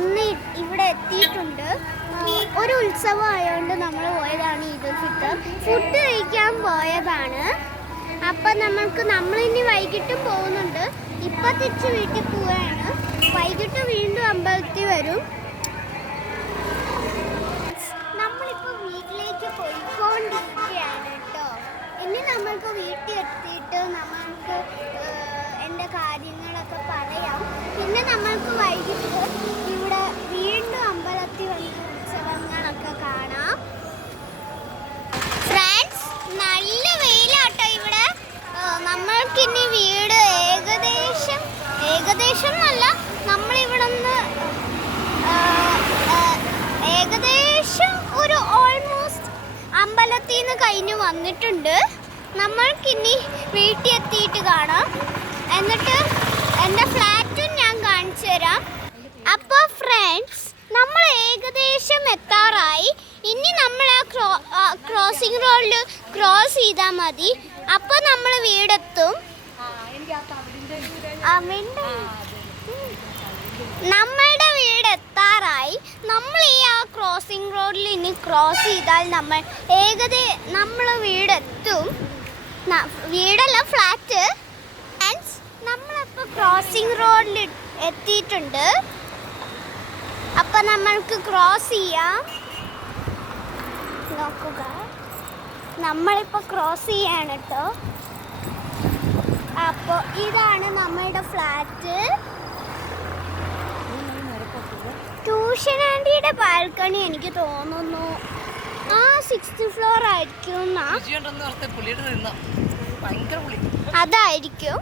ഇന്ന് ഇവിടെ എത്തിയിട്ടുണ്ട്. ഒരു ഉത്സവം ആയതുകൊണ്ട് നമ്മൾ പോയതാണ് ഈദുൽ ഫിത്തർ. ഫുഡ് കഴിക്കാൻ പോയതാണ്. അപ്പം നമ്മളിനി വൈകിട്ടും പോകുന്നുണ്ട്. ഇപ്പം തിരിച്ച് വീട്ടിൽ പോവുകയാണ്. വൈകിട്ട് വീണ്ടും അമ്പലത്തിൽ വരും. നമ്മളിപ്പോൾ വീട്ടിലേക്ക് പോയിക്കൊണ്ടിരിക്കുകയാണ് കേട്ടോ. ഇനി നമ്മൾക്ക് വീട്ടിൽ എത്തിയിട്ട് നമ്മൾക്ക് എൻ്റെ കാര്യങ്ങളൊക്കെ പറയാം. പിന്നെ നമ്മൾക്ക് വൈകിട്ട് ഇവിടെ വീണ്ടും അമ്പലത്തിൽ വന്ന് ഉത്സവങ്ങളൊക്കെ കാണാം. ഫ്രണ്ട്സ്, നല്ല വെയിലാട്ടോ ഇവിടെ. നമ്മൾക്കിനി വീട് ഏകദേശം അല്ല, നമ്മളിവിടെ നിന്ന് ഏകദേശം ഒരു ഓൾമോസ്റ്റ് അമ്പലത്തിൽ നിന്ന് കഴിഞ്ഞ് വന്നിട്ടുണ്ട്. നമ്മൾക്കിനി വീട്ടിൽ എത്തിയിട്ട് കാണാം. എന്നിട്ട് എൻ്റെ ഫ്ലാറ്റും ഞാൻ കാണിച്ചു തരാം. അപ്പോൾ ഫ്രണ്ട്സ്, നമ്മൾ ഏകദേശം എത്താറായി. ഇനി നമ്മൾ ആ ക്രോസിംഗ് റോഡിൽ ക്രോസ് ചെയ്താൽ മതി. അപ്പോൾ നമ്മൾ വീടെത്തും. നമ്മളുടെ വീട് എത്താറായി. നമ്മൾ ഈ ആ ക്രോസിംഗ് റോഡിൽ ഇനി ക്രോസ് ചെയ്താൽ നമ്മൾ വീടെത്തും. വീടല്ല, ഫ്ലാറ്റ്. നമ്മളിപ്പോൾ ക്രോസിംഗ് റോഡിൽ എത്തിയിട്ടുണ്ട്. അപ്പം നമ്മൾക്ക് ക്രോസ് ചെയ്യാം. നോക്കുക, നമ്മളിപ്പോൾ ക്രോസ് ചെയ്യാണ് കേട്ടോ. അപ്പോൾ ഇതാണ് നമ്മളുടെ ഫ്ലാറ്റ്. ട്യൂഷൻ ആൻറ്റിയുടെ ബാൽക്കണി എനിക്ക് തോന്നുന്നു 6th ഫ്ലോർ ആയിരിക്കും. അതായിരിക്കും.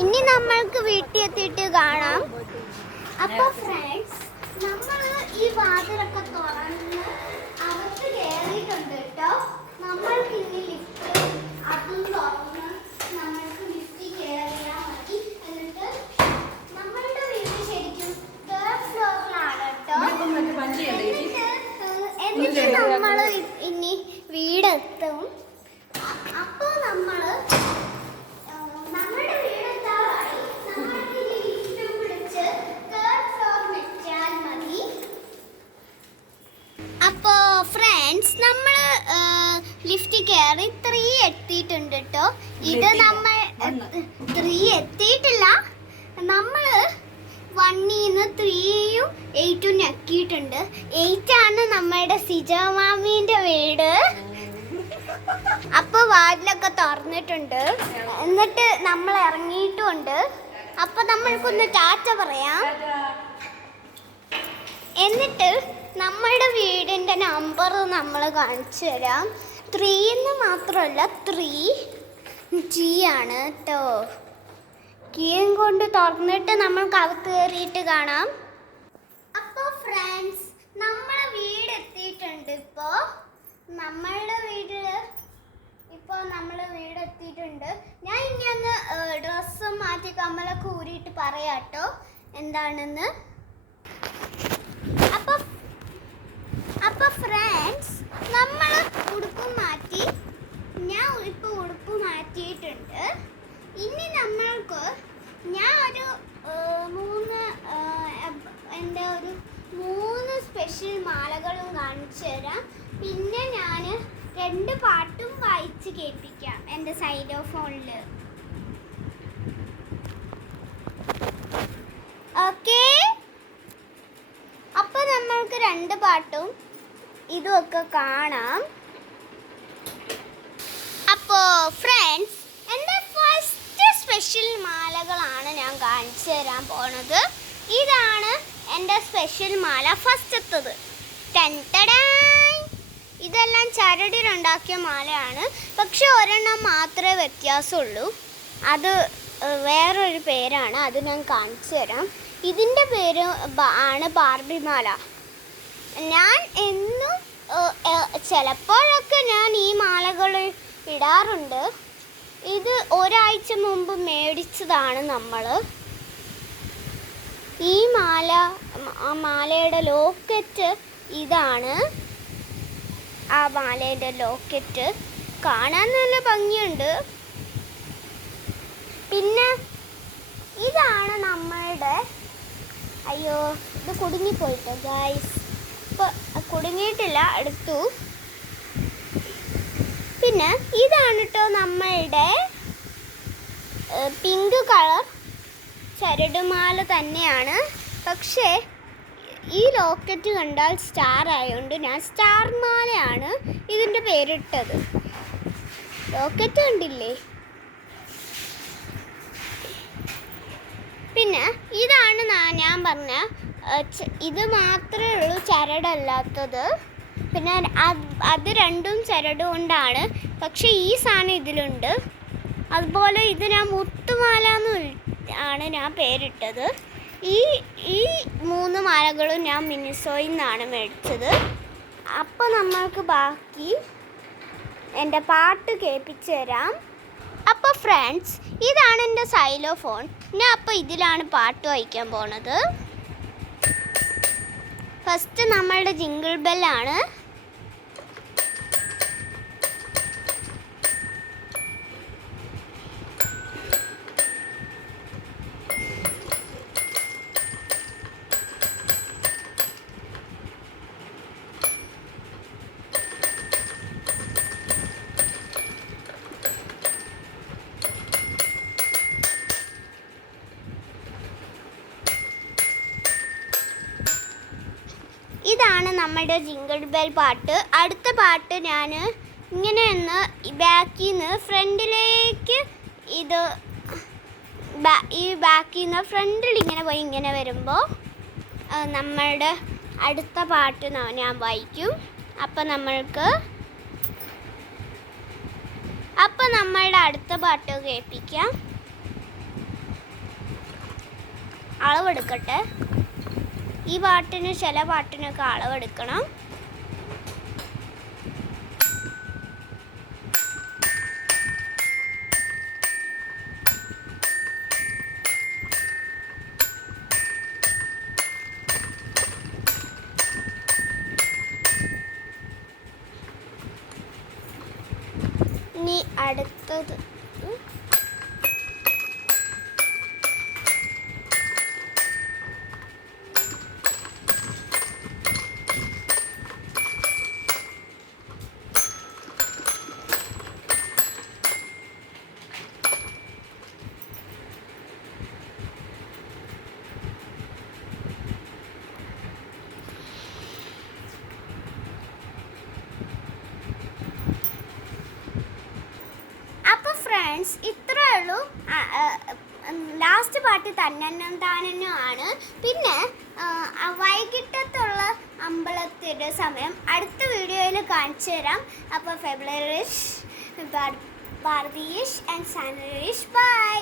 ഇനി നമ്മൾക്ക് വീട്ടിൽ എത്തിയിട്ട് കാണാം. അപ്പോൾ ഫ്രണ്ട്സ്, നമ്മൾ ഈ വാതിലൊക്കെ തുറന്ന് അകത്ത് കയറിയിട്ടുണ്ട് കേട്ടോ. നമ്മൾക്ക് ഇനി ലിഫ്റ്റ് അതും തുറന്ന് നമ്മൾക്ക് ലിഫ്റ്റിൽ കയറിയാൽ മതി. എന്നിട്ട് നമ്മളുടെ വീട് ശരിക്കും 3rd ഫ്ലോറിലാണ് കേട്ടോ. എന്നിട്ട് നമ്മൾ ഇനി വീടെത്തും. അപ്പോൾ നമ്മളുടെ വീടെത്താറായി. നമ്മൾക്ക് ഇനി ലിഫ്റ്റ് പിടിച്ച് 3rd ഫ്ലോറിൽ എത്തിയാൽ മതി. അപ്പോൾ ഫ്രണ്ട്സ്, നമ്മൾ ലിഫ്റ്റ് കയറി 3 എത്തിയിട്ടുണ്ട് കേട്ടോ. ഇത് നമ്മൾ 3 എത്തിയിട്ടില്ല. നമ്മൾ 1 3 8 ഞെക്കിയിട്ടുണ്ട്. 8 ആണ് നമ്മളുടെ സിജമാമീൻ്റെ വീട്. അപ്പോൾ വാതിലൊക്കെ തുറന്നിട്ടുണ്ട്. എന്നിട്ട് നമ്മൾ ഇറങ്ങിയിട്ടുമുണ്ട്. അപ്പോൾ നമ്മൾക്കൊന്ന് ടാറ്റ പറയാം. എന്നിട്ട് നമ്മളുടെ വീടിൻ്റെ നമ്പർ നമ്മൾ കാണിച്ചു തരാം. 3 എന്ന് മാത്രമല്ല, 3G ആണ് കേട്ടോ. കീയും കൊണ്ട് തുറന്നിട്ട് നമ്മൾക്ക് അകത്ത് കയറിയിട്ട് കാണാം. അപ്പോൾ ഫ്രണ്ട്സ്, നമ്മളെ വീട് എത്തിയിട്ടുണ്ട്. ഇപ്പോൾ നമ്മളുടെ വീടെത്തിയിട്ടുണ്ട്. ഞാൻ ഇനി ഒന്ന് ഡ്രസ്സും മാറ്റി കമ്മലൊക്കെ ഊരിയിട്ട് പറയാം കേട്ടോ എന്താണെന്ന്. അപ്പോൾ ഫ്രണ്ട്സ്, നമ്മൾ ഉടുപ്പ് മാറ്റി. ഞാൻ ഇപ്പോൾ ഉടുപ്പ് മാറ്റിയിട്ടുണ്ട്. ഇനി നമ്മൾക്ക് ഞാൻ എൻ്റെ ഒരു 3 സ്പെഷ്യൽ മാലകളും കാണിച്ചു തരാം. പിന്നെ ഞാൻ 2 പാട്ടും വായിച്ച് കേൾപ്പിക്കാം എൻ്റെ സൈഡ് ഫോണിൽ. ഓക്കെ, അപ്പോൾ നമ്മൾക്ക് 2 പാട്ടും ഇതുമൊക്കെ കാണാം. അപ്പോൾ ഫ്രണ്ട്സ്, എൻ്റെ ഫസ്റ്റ് സ്പെഷ്യൽ മാലകളാണ് ഞാൻ കാണിച്ചു തരാൻ പോണത്. ഇതാണ് എൻ്റെ സ്പെഷ്യൽ മാല, ഫസ്റ്റത്തത്. ഇതെല്ലാം ചരടിലുണ്ടാക്കിയ മാലയാണ്. പക്ഷെ ഒരെണ്ണം മാത്രമേ വ്യത്യാസമുള്ളൂ. അത് വേറൊരു പേരാണ്. അത് ഞാൻ കാണിച്ചു തരാം. ഇതിൻ്റെ പേര് ആണ് ബാർബി മാല. ഞാൻ എന്നും ചിലപ്പോഴൊക്കെ ഞാൻ ഈ മാലകൾ ഇടാറുണ്ട്. ഇത് ഒരാഴ്ച മുമ്പ് മേടിച്ചതാണ് നമ്മൾ. ഈ മാലയുടെ ലോക്കറ്റ് ഇതാണ്. ആ മാലയുടെ ലോക്കറ്റ് കാണാൻ നല്ല ഭംഗിയുണ്ട്. പിന്നെ ഇതാണ് നമ്മളുടെ അയ്യോ ഇത് കുടുങ്ങിപ്പോയിട്ടോ ഗായ്സ്. ഇപ്പോൾ കുടുങ്ങിയിട്ടില്ല, എടുത്തു. പിന്നെ ഇതാണ് കേട്ടോ നമ്മളുടെ പിങ്ക് കളർ ചരടുമാല തന്നെയാണ്. പക്ഷേ ഈ ലോക്കറ്റ് കണ്ടാൽ സ്റ്റാർ ആയതുകൊണ്ട് ഞാൻ സ്റ്റാർ മാലയാണ് ഇതിൻ്റെ പേരിട്ടത്. ലോക്കറ്റ് കണ്ടില്ലേ? പിന്നെ ഇതാണ് ഞാൻ പറഞ്ഞ ഇത് മാത്രമേ ഉള്ളൂ ചരടല്ലാത്തത്. പിന്നെ അത് രണ്ടും ചരട് കൊണ്ടാണ്. പക്ഷേ ഈ സാധനം ഇതിലുണ്ട്. അതുപോലെ ഇത് ഞാൻ മുത്തുമാല ആണ് ഞാൻ പേരിട്ടത്. ഈ 3 മാലകളും ഞാൻ മിനിസോയിൽ നിന്നാണ് മേടിച്ചത്. അപ്പോൾ നമ്മൾക്ക് ബാക്കി എൻ്റെ പാട്ട് കേൾപ്പിച്ചു തരാം. അപ്പോൾ ഫ്രണ്ട്സ്, ഇതാണ് എൻ്റെ സൈലോഫോൺ. ഞാൻ അപ്പോൾ ഇതിലാണ് പാട്ട് വായിക്കാൻ പോണത്. ഫസ്റ്റ് നമ്മളുടെ ജിംഗിൾ ബെല്ലാണ്. ഇതാണ് നമ്മുടെ ജിംഗിൾ ബെൽ പാട്ട്. അടുത്ത പാട്ട് ഞാൻ ഇങ്ങനെ ഒന്ന് ബാക്കിൽ നിന്ന് ഫ്രണ്ടിലേക്ക് ഇത് ഈ ബാക്കിൽ നിന്ന് ഫ്രണ്ടിൽ ഇങ്ങനെ പോയി ഇങ്ങനെ വരുമ്പോൾ നമ്മളുടെ അടുത്ത പാട്ട് ഞാൻ വായിക്കും. അപ്പം നമ്മളുടെ അടുത്ത പാട്ട് കേൾപ്പിക്കാം. അളവെടുക്കട്ടെ. ഈ പാട്ടിന് ചില പാട്ടിനൊക്കെ അളവെടുക്കണം. ഇനി അടുത്തത് ഇത്രേ ഉള്ളൂ. ലാസ്റ്റ് പാട്ട് തന്നന്നം താനന്നം ആണ്. പിന്നെ വൈകിട്ടത്തുള്ള അമ്പലത്തിൻ്റെ സമയം അടുത്ത വീഡിയോയിൽ കാണിച്ചു തരാം. അപ്പോൾ ഫെബ്രുവരി ഭാരതീഷ് ആൻഡ് സാനരീഷ് ബൈ.